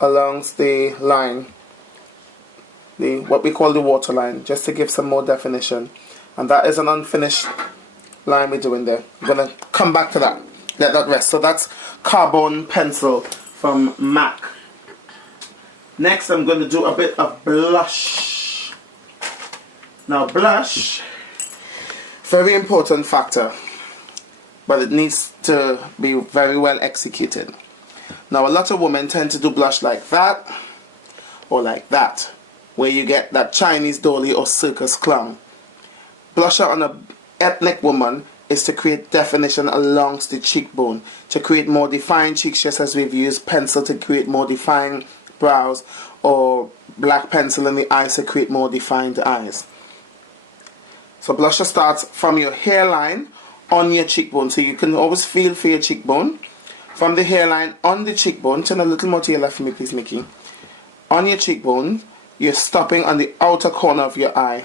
along the line, what we call the waterline, just to give some more definition. And that is an unfinished line we're doing there. I'm going to come back to that, let that rest. So that's carbon pencil from MAC. Next I'm going to do a bit of blush. Now blush, very important factor, but it needs to be very well executed. Now a lot of women tend to do blush like that or like that, where you get that Chinese dolly or circus clown. Blusher on a ethnic woman is to create definition along the cheekbone, to create more defined cheeks, just as we've used pencil to create more defined brows, or black pencil in the eyes to create more defined eyes. So blusher starts from your hairline on your cheekbone, so you can always feel for your cheekbone. From the hairline on the cheekbone, turn a little more to your left for me please, Mickey. On your cheekbone, you're stopping on the outer corner of your eye.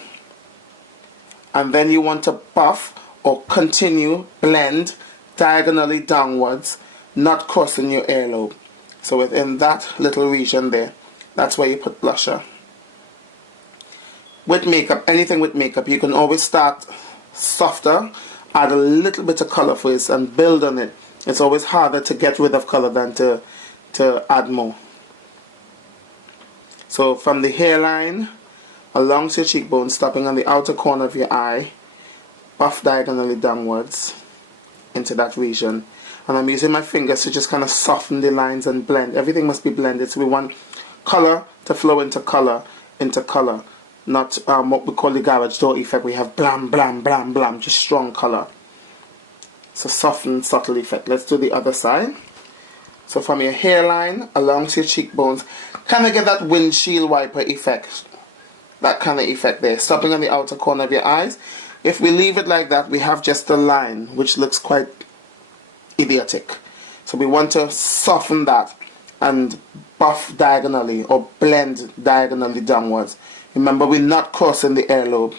And then you want to buff or continue blend diagonally downwards, not crossing your earlobe. So within that little region there, that's where you put blusher. With makeup, anything with makeup, you can always start softer, add a little bit of color first and build on it. It's always harder to get rid of color than to add more. So from the hairline along your cheekbone, stopping on the outer corner of your eye, buff diagonally downwards into that region. And I'm using my fingers to just kind of soften the lines and blend. Everything must be blended. So we want color to flow into color, not what we call the garage door effect. We have blam, blam, blam, blam, just strong color. So soften, subtle effect. Let's do the other side. So from your hairline along to your cheekbones, kind of get that windshield wiper effect. That kind of effect there. Stopping on the outer corner of your eyes. If we leave it like that, we have just a line, which looks quite idiotic. So we want to soften that and buff diagonally or blend diagonally downwards. Remember, we're not crossing the earlobe.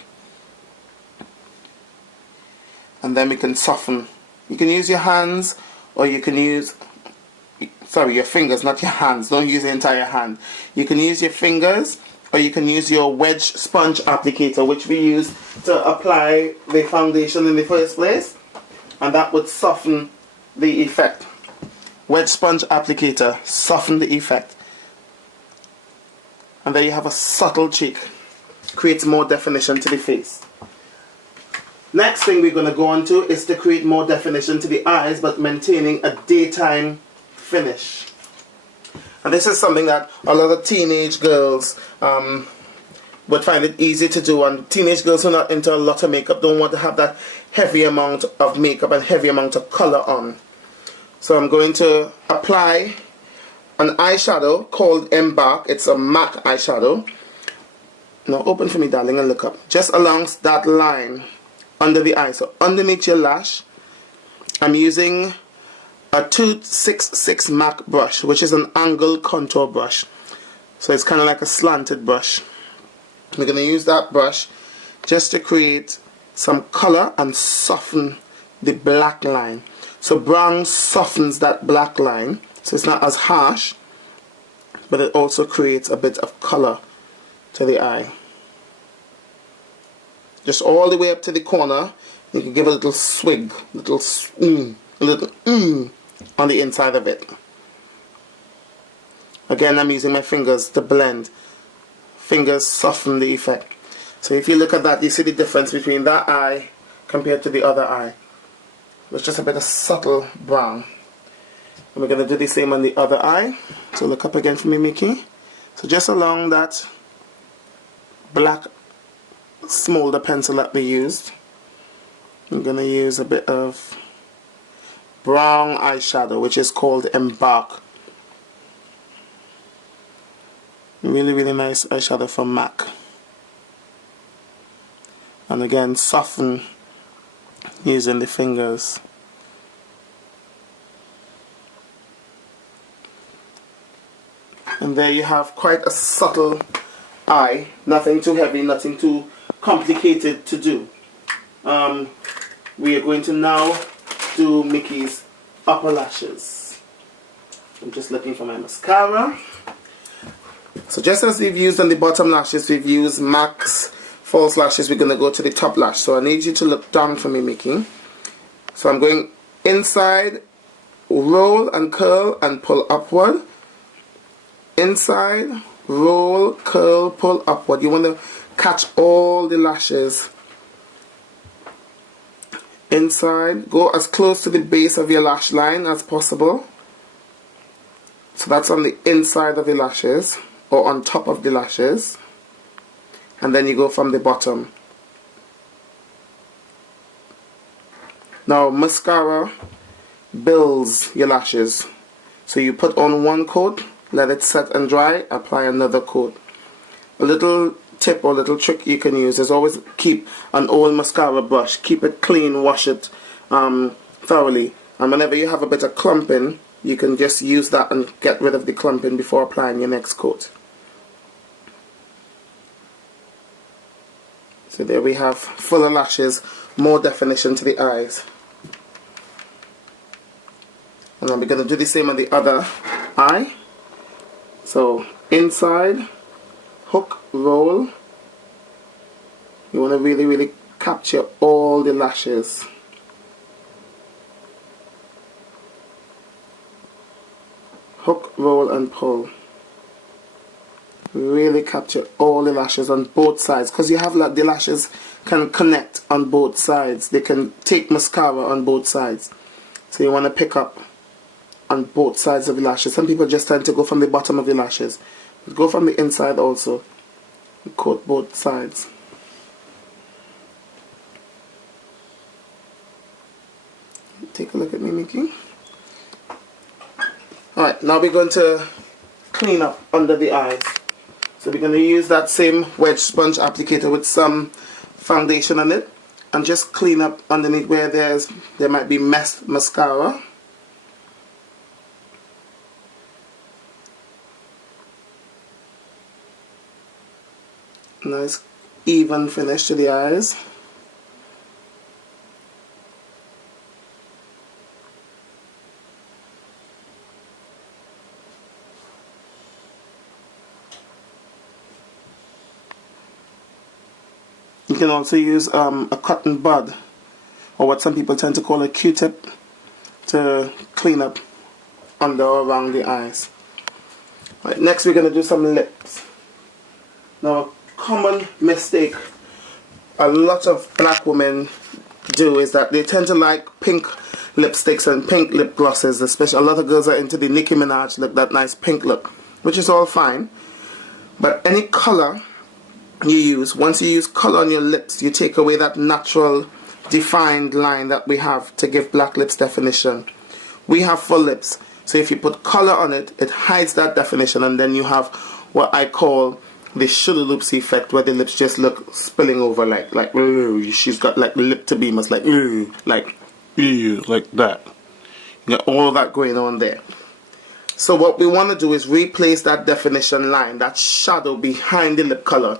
And then we can soften. You can use your hands, or you can use, sorry, your fingers, not your hands. Don't use the entire hand. You can use your fingers, or you can use your wedge sponge applicator, which we use to apply the foundation in the first place, and that would soften the effect. Wedge sponge applicator, soften the effect. And there you have a subtle cheek. Creates more definition to the face. Next thing we're going to go on to is to create more definition to the eyes, but maintaining a daytime finish. And this is something that a lot of teenage girls would find it easy to do, and teenage girls who are not into a lot of makeup don't want to have that heavy amount of makeup and heavy amount of color on. So I'm going to apply an eyeshadow called Embark. It's a MAC eyeshadow. Now open for me, darling, and look up. Just along that line under the eye. So underneath your lash, I'm using a 266 MAC brush, which is an angled contour brush. So it's kind of like a slanted brush. We're going to use that brush just to create some color and soften the black line. So brown softens that black line, so it's not as harsh, but it also creates a bit of color to the eye. Just all the way up to the corner. You can give a little swig, a little on the inside of it. Again, I'm using my fingers to blend. Fingers soften the effect. So if you look at that, you see the difference between that eye compared to the other eye. It's just a bit of subtle brown. And we're going to do the same on the other eye. So look up again for me, Mickey. So just along that black smolder pencil that we used, I'm going to use a bit of brown eyeshadow, which is called Embark. Really, really nice eyeshadow from MAC. And again, soften using the fingers. And there you have quite a subtle eye. Nothing too heavy, nothing too complicated to do. We are going to now do Mickey's upper lashes. I'm just looking for my mascara. So just as we've used on the bottom lashes, we've used max false lashes, we're going to go to the top lash. So I need you to look down for me, Mickey. So I'm going inside, roll and curl and pull upward. Inside, roll, curl, pull upward. You want to catch all the lashes. Inside, go as close to the base of your lash line as possible. So that's on the inside of the lashes, or on top of the lashes. And then you go from the bottom. Now mascara builds your lashes. So you put on one coat, let it set and dry, apply another coat. A little tip or little trick you can use is always keep an old mascara brush. Keep it clean, wash it thoroughly. And whenever you have a bit of clumping, you can just use that and get rid of the clumping before applying your next coat. So there we have fuller lashes, more definition to the eyes. And then we're going to do the same on the other eye. So inside, hook, roll. You want to really capture all the lashes. Hook, roll and pull. Really capture all the lashes on both sides, because you have like the lashes can connect on both sides. They can take mascara on both sides. So you want to pick up on both sides of the lashes. Some people just tend to go from the bottom of the lashes. Go from the inside also. Coat both sides. Take a look at me, Mickey. Alright, now we're going to clean up under the eyes. So we're going to use that same wedge sponge applicator with some foundation on it and just clean up underneath where there might be messed mascara. Nice even finish to the eyes. You can also use a cotton bud, or what some people tend to call a Q-tip, to clean up under or around the eyes. Right, next we're going to do some lips. Now, a common mistake a lot of black women do is that they tend to like pink lipsticks and pink lip glosses, especially a lot of girls are into the Nicki Minaj look, that nice pink look, which is all fine. But any color you use, once you use color on your lips, you take away that natural defined line that we have to give black lips definition. We have full lips, so if you put color on it, it hides that definition, and then you have what I call the shoulda loops effect, where the lips just look spilling over like she's got like lip to beamers, like that. You got all that going on there. So what we want to do is replace that definition line, that shadow behind the lip color.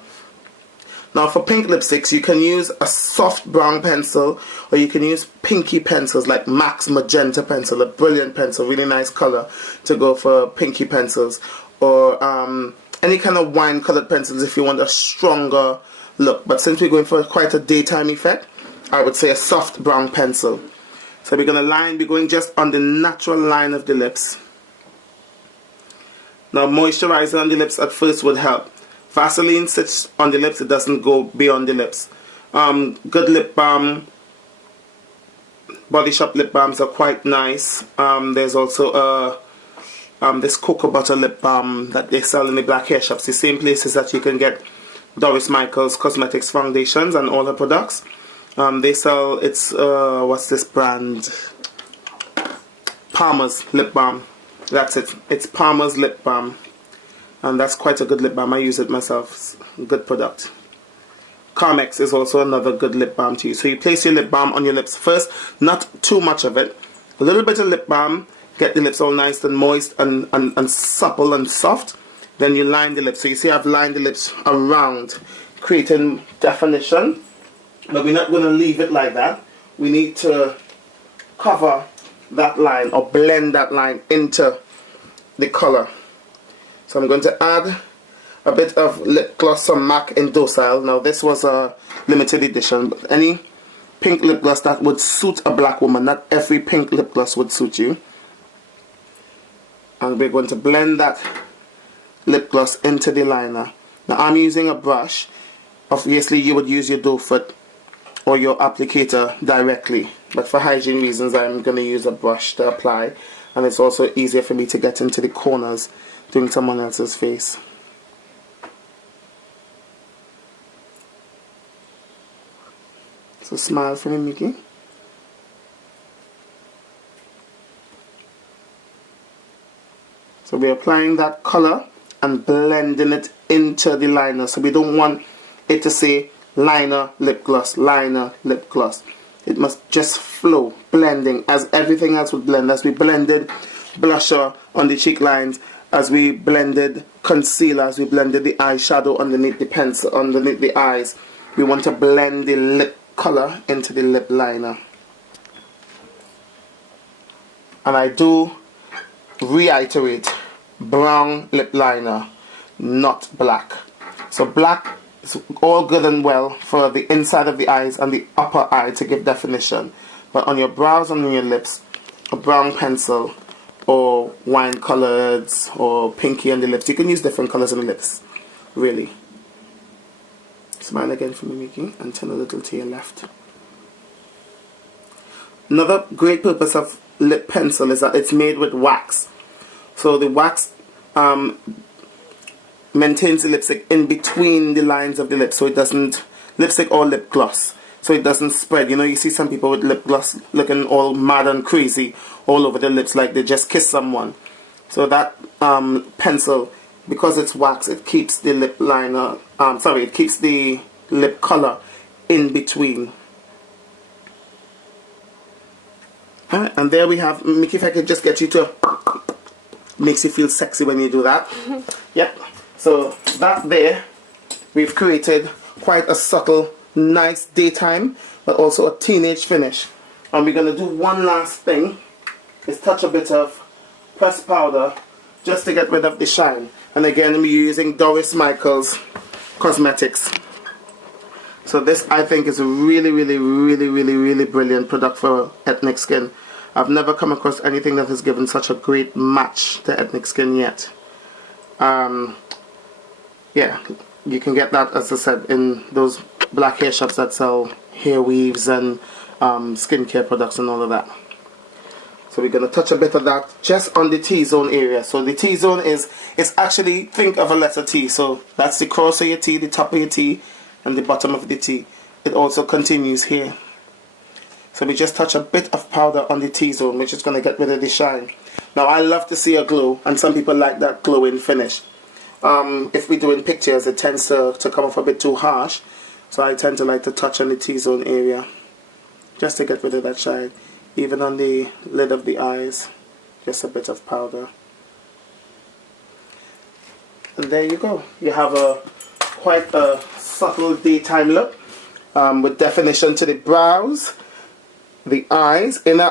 Now for pink lipsticks, you can use a soft brown pencil, or you can use pinky pencils like MAC's magenta pencil, a brilliant pencil, really nice color to go for pinky pencils, or any kind of wine colored pencils if you want a stronger look. But since we're going for quite a daytime effect, I would say a soft brown pencil. So we're going just on the natural line of the lips. Now moisturizer on the lips at first would help. Vaseline sits on the lips, it doesn't go beyond the lips. Good lip balm, Body Shop lip balms are quite nice. There's also this cocoa butter lip balm that they sell in the black hair shops, the same places that you can get Doris Michaels Cosmetics foundations and all her products. They sell, it's what's this brand? Palmer's lip balm. That's it. It's Palmer's lip balm, and that's quite a good lip balm. I use it myself. It's a good product. Carmex is also another good lip balm to use. So you place your lip balm on your lips first, not too much of it. A little bit of lip balm, get the lips all nice and moist and supple and soft. Then you line the lips. So you see I've lined the lips around, creating definition. But we're not going to leave it like that. We need to cover that line or blend that line into the color. So I'm going to add a bit of lip gloss from MAC in Docile. Now this was a limited edition, but any pink lip gloss that would suit a black woman, not every pink lip gloss would suit you. And we're going to blend that lip gloss into the liner. Now I'm using a brush. Obviously you would use your doe foot or your applicator directly, but for hygiene reasons I'm going to use a brush to apply, and it's also easier for me to get into the corners doing someone else's face. So smile for me, Mickey. So we're applying that color and blending it into the liner. So we don't want it to say liner, lip gloss, liner, lip gloss. It must just flow, blending as everything else would blend. As we blended blusher on the cheek lines, as we blended concealer, as we blended the eyeshadow underneath the pencil, underneath the eyes, we want to blend the lip color into the lip liner. And I do reiterate, brown lip liner, not black. So black is all good and well for the inside of the eyes and the upper eye to give definition, but on your brows and on your lips, a brown pencil or wine coloreds or pinky on the lips. You can use different colors on the lips, really. Smile again for me, Mickey, and turn a little to your left. Another great purpose of lip pencil is that it's made with wax. So the wax maintains the lipstick in between the lines of the lips, so it doesn't, lipstick or lip gloss, so it doesn't spread. You know, you see some people with lip gloss looking all mad and crazy all over their lips like they just kissed someone. So that pencil, because it's wax, it keeps the lip liner, it keeps the lip color in between. Alright, and there we have, Mickey, if I could just get you to, makes you feel sexy when you do that. Yep. So that there, we've created quite a subtle, nice daytime, but also a teenage finish. And we're going to do one last thing, is touch a bit of pressed powder just to get rid of the shine. And again, we're using Doris Michaels Cosmetics. So this, I think, is a really, really, really, really, really brilliant product for ethnic skin. I've never come across anything that has given such a great match to ethnic skin yet. Yeah, you can get that, as I said, in those black hair shops that sell hair weaves and skincare products and all of that. So we're going to touch a bit of that just on the T-zone area. So the T-zone is, it's actually, think of a letter T. So that's the cross of your T, the top of your T, and the bottom of the T. It also continues here. So we just touch a bit of powder on the T-zone, which is going to get rid of the shine. Now I love to see a glow, and some people like that glowing finish. If we're doing pictures, it tends to come off a bit too harsh. So I tend to like to touch on the T-zone area, just to get rid of that shine. Even on the lid of the eyes, just a bit of powder. And there you go. You have quite a subtle daytime look, with definition to the brows, the eyes, inner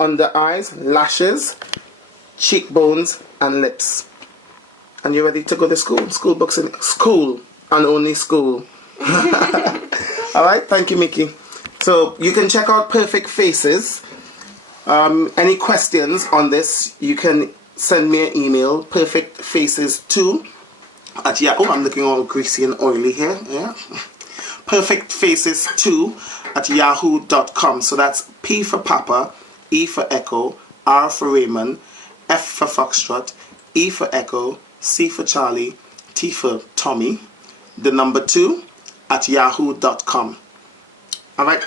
under eyes, lashes, cheekbones, and lips. And you're ready to go to school. School books in school, and only school. Alright, thank you, Mickey. So you can check out Perfect Faces. Any questions on this, you can send me an email, perfectfaces2@yahoo. I'm looking all greasy and oily here. Yeah. perfectfaces2@yahoo.com. So that's P for Papa, E for Echo, R for Raymond, F for Foxtrot, E for Echo, C for Charlie, T for Tommy, the number 2 @yahoo.com. Alright.